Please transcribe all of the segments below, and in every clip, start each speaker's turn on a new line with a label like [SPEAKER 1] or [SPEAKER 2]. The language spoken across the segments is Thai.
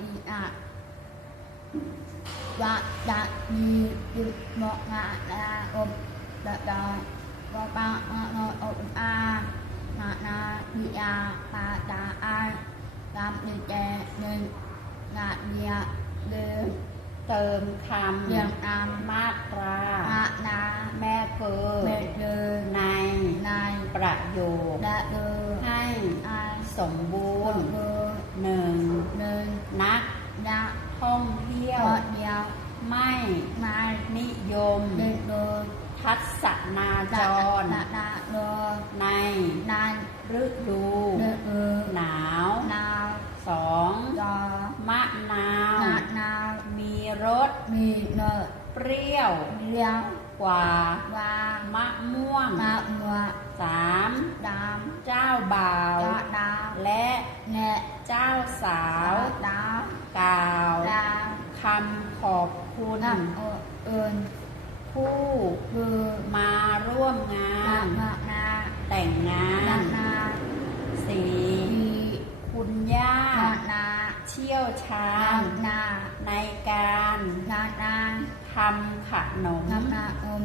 [SPEAKER 1] อีอะวะดะมียุดมอกงาลาอมดะดอนวะปะมะโนอมอามานาดิยาปาดาอารามดิแจหนึ่งงาเนียเดิม
[SPEAKER 2] เติมค
[SPEAKER 1] เรียงตาม
[SPEAKER 2] มาตรา
[SPEAKER 1] มานา
[SPEAKER 2] แม่เกอ
[SPEAKER 1] เมเดิน
[SPEAKER 2] ใน
[SPEAKER 1] ใน
[SPEAKER 2] ประโยค
[SPEAKER 1] ดะเดิน
[SPEAKER 2] ให้สมบูรณ์ ก
[SPEAKER 1] ดะ
[SPEAKER 2] ท่องเที่ย
[SPEAKER 1] ยวอดเดียว
[SPEAKER 2] ไม่
[SPEAKER 1] นาย
[SPEAKER 2] นิยม
[SPEAKER 1] เดินเดิน
[SPEAKER 2] ทัศนาจ
[SPEAKER 1] ดะ
[SPEAKER 2] ร
[SPEAKER 1] ดะดะเดิน
[SPEAKER 2] ใน
[SPEAKER 1] นาย
[SPEAKER 2] ฤดู
[SPEAKER 1] เดินเดิน
[SPEAKER 2] หนาว
[SPEAKER 1] นาว
[SPEAKER 2] สอง
[SPEAKER 1] ดอ
[SPEAKER 2] มะนาว
[SPEAKER 1] นาดนาว
[SPEAKER 2] มีรส
[SPEAKER 1] มีเนอ
[SPEAKER 2] เปรี้ยว
[SPEAKER 1] เรียว
[SPEAKER 2] กว่า
[SPEAKER 1] วามะ
[SPEAKER 2] ม่วง
[SPEAKER 1] มามัว
[SPEAKER 2] สาม
[SPEAKER 1] ดาม
[SPEAKER 2] เจ้าบ่าว
[SPEAKER 1] ดาดาว
[SPEAKER 2] คุณ
[SPEAKER 1] นั่งเออเอิน
[SPEAKER 2] ผู้
[SPEAKER 1] คือ
[SPEAKER 2] มาร่วมงา
[SPEAKER 1] มานมานา
[SPEAKER 2] แต่งงา
[SPEAKER 1] นา
[SPEAKER 2] น
[SPEAKER 1] นา
[SPEAKER 2] สี่
[SPEAKER 1] มี
[SPEAKER 2] คุณย่า
[SPEAKER 1] นานา
[SPEAKER 2] เชี่ยวชา
[SPEAKER 1] นา
[SPEAKER 2] ญ
[SPEAKER 1] นา
[SPEAKER 2] ในการ
[SPEAKER 1] นานา
[SPEAKER 2] ทำขนม
[SPEAKER 1] น้ำนาอม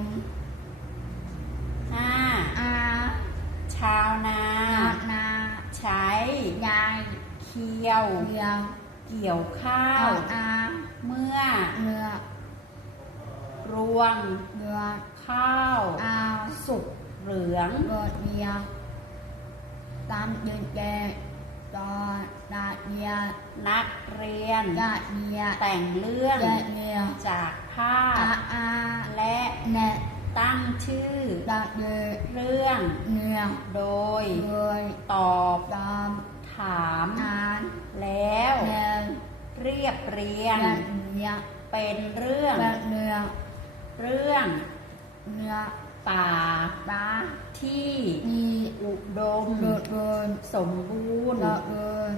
[SPEAKER 2] ห้า
[SPEAKER 1] อา
[SPEAKER 2] ชาวนา
[SPEAKER 1] นานา
[SPEAKER 2] ใช้
[SPEAKER 1] ยาย
[SPEAKER 2] เคี่ยว
[SPEAKER 1] เดียว
[SPEAKER 2] เกี่ยวข้า
[SPEAKER 1] เอา
[SPEAKER 2] ว
[SPEAKER 1] อา
[SPEAKER 2] เมื่อ
[SPEAKER 1] เนื้อ
[SPEAKER 2] รวง
[SPEAKER 1] เนื้อ
[SPEAKER 2] ข้าว
[SPEAKER 1] เอา
[SPEAKER 2] สุกเหลือง
[SPEAKER 1] รถเดียวตามเดินแกตอนดาเดีย
[SPEAKER 2] นักเรียน
[SPEAKER 1] ดาเดีย
[SPEAKER 2] แต่งเรื่อง
[SPEAKER 1] แยกเดียว
[SPEAKER 2] จากภา
[SPEAKER 1] อา
[SPEAKER 2] พ
[SPEAKER 1] อา
[SPEAKER 2] และ
[SPEAKER 1] แนะ
[SPEAKER 2] ตั้งชื่อ
[SPEAKER 1] ดาเดือ
[SPEAKER 2] เรื่อง
[SPEAKER 1] เนื้อ
[SPEAKER 2] โดย
[SPEAKER 1] โดย
[SPEAKER 2] ตอบ
[SPEAKER 1] ตาม
[SPEAKER 2] ถาม
[SPEAKER 1] อ่าน
[SPEAKER 2] แล้ว
[SPEAKER 1] แนว
[SPEAKER 2] เรียบเรียง
[SPEAKER 1] และเนื้อ
[SPEAKER 2] เป็นเรื่อง
[SPEAKER 1] และเนื้อ
[SPEAKER 2] เรื่อง
[SPEAKER 1] เนื้อ
[SPEAKER 2] ป่า
[SPEAKER 1] ปลา
[SPEAKER 2] ที่
[SPEAKER 1] มี
[SPEAKER 2] อุดม
[SPEAKER 1] โดดเดิน
[SPEAKER 2] สมบูรณ์
[SPEAKER 1] โดดเดิน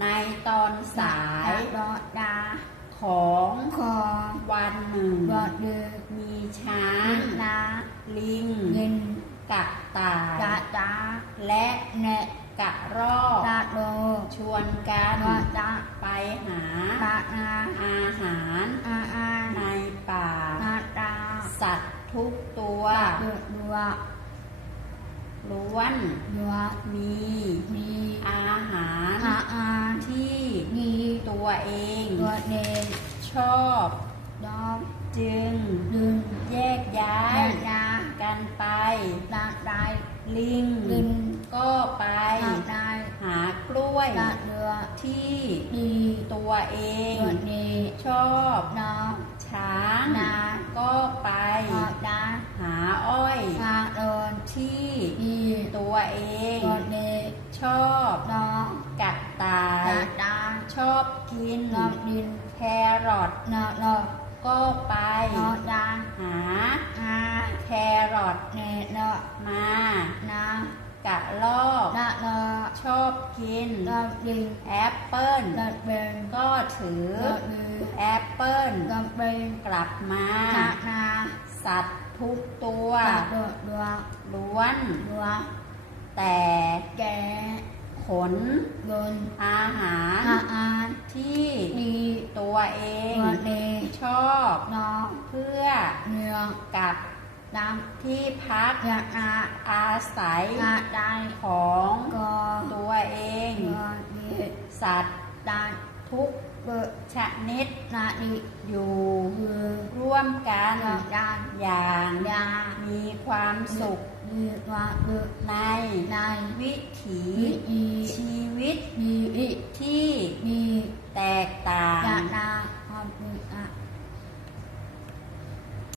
[SPEAKER 2] ในตอนสาย
[SPEAKER 1] ดอดดา
[SPEAKER 2] ของ
[SPEAKER 1] คอ
[SPEAKER 2] วันหนึ่ง
[SPEAKER 1] ดอดเดือ
[SPEAKER 2] มีช้า
[SPEAKER 1] อั
[SPEAKER 2] ง
[SPEAKER 1] นนา
[SPEAKER 2] ลิง
[SPEAKER 1] เงิน
[SPEAKER 2] กัก ต่า
[SPEAKER 1] ดายดา
[SPEAKER 2] และ
[SPEAKER 1] แนะ
[SPEAKER 2] กระรอก
[SPEAKER 1] ดาโด
[SPEAKER 2] ชวนกัน
[SPEAKER 1] ดอดา
[SPEAKER 2] ไปหา
[SPEAKER 1] ดานา
[SPEAKER 2] อาหาร
[SPEAKER 1] อาอา
[SPEAKER 2] ในป่า
[SPEAKER 1] ดาดา
[SPEAKER 2] สัตว์ทุกตัว
[SPEAKER 1] ดาเดือดดัว
[SPEAKER 2] ล้วน
[SPEAKER 1] ดัว
[SPEAKER 2] มี
[SPEAKER 1] มี
[SPEAKER 2] อาหาร
[SPEAKER 1] อาอา
[SPEAKER 2] ที่
[SPEAKER 1] มี
[SPEAKER 2] ตัวเอง
[SPEAKER 1] ตัวเดง
[SPEAKER 2] ชอบ
[SPEAKER 1] ดอม
[SPEAKER 2] จึง
[SPEAKER 1] ดึง
[SPEAKER 2] ลิง
[SPEAKER 1] ลิง
[SPEAKER 2] ก็ไป
[SPEAKER 1] ดาได้
[SPEAKER 2] หากล้วย
[SPEAKER 1] ดาเรือ
[SPEAKER 2] ที่
[SPEAKER 1] ดี
[SPEAKER 2] ตัวเอง
[SPEAKER 1] ตัวเดง
[SPEAKER 2] ชอบ
[SPEAKER 1] ดอม
[SPEAKER 2] ช้าง
[SPEAKER 1] ดา
[SPEAKER 2] ก็ไป
[SPEAKER 1] ดอดา
[SPEAKER 2] หาอ้อย
[SPEAKER 1] ดาโดน
[SPEAKER 2] ที่
[SPEAKER 1] ดี
[SPEAKER 2] ตัวเอง
[SPEAKER 1] ตัวเดง
[SPEAKER 2] ชอบ
[SPEAKER 1] ดอม
[SPEAKER 2] กัดตา
[SPEAKER 1] ดายดา
[SPEAKER 2] ชอบกิน
[SPEAKER 1] ดอมดิน
[SPEAKER 2] แครอท
[SPEAKER 1] นอดอ
[SPEAKER 2] ก็ไป
[SPEAKER 1] ดอดา
[SPEAKER 2] หา
[SPEAKER 1] อา
[SPEAKER 2] แครอท
[SPEAKER 1] เนเนอ
[SPEAKER 2] มา
[SPEAKER 1] นา
[SPEAKER 2] กะลอก
[SPEAKER 1] ดาเนอ
[SPEAKER 2] ชอบกิน
[SPEAKER 1] ดอมดิน
[SPEAKER 2] แอปเปิ้ล
[SPEAKER 1] ดอดเบน
[SPEAKER 2] ก็ถือ
[SPEAKER 1] ดอดลือ
[SPEAKER 2] แอปเปิ้ล
[SPEAKER 1] ดอมเบน
[SPEAKER 2] กลับมา
[SPEAKER 1] นานา
[SPEAKER 2] สัตว์ทุกตัว
[SPEAKER 1] ดาโดดดัว
[SPEAKER 2] ล้วน
[SPEAKER 1] ดัว
[SPEAKER 2] แต่
[SPEAKER 1] แก
[SPEAKER 2] ขน
[SPEAKER 1] โดน
[SPEAKER 2] อาหาร
[SPEAKER 1] อาอา
[SPEAKER 2] ที่
[SPEAKER 1] ดี
[SPEAKER 2] ตัวเอง
[SPEAKER 1] ตัวเด
[SPEAKER 2] ชอบ
[SPEAKER 1] นอ
[SPEAKER 2] เพื่อ
[SPEAKER 1] เนื้อ
[SPEAKER 2] กับ
[SPEAKER 1] ด
[SPEAKER 2] ที่พัก
[SPEAKER 1] อา
[SPEAKER 2] อาศัย
[SPEAKER 1] ได้
[SPEAKER 2] ของตัวเองสัตว์
[SPEAKER 1] ดา
[SPEAKER 2] ทุกชนิด
[SPEAKER 1] นา
[SPEAKER 2] อยู่ร่วมกันอย่างมีความสุขในวิถีชี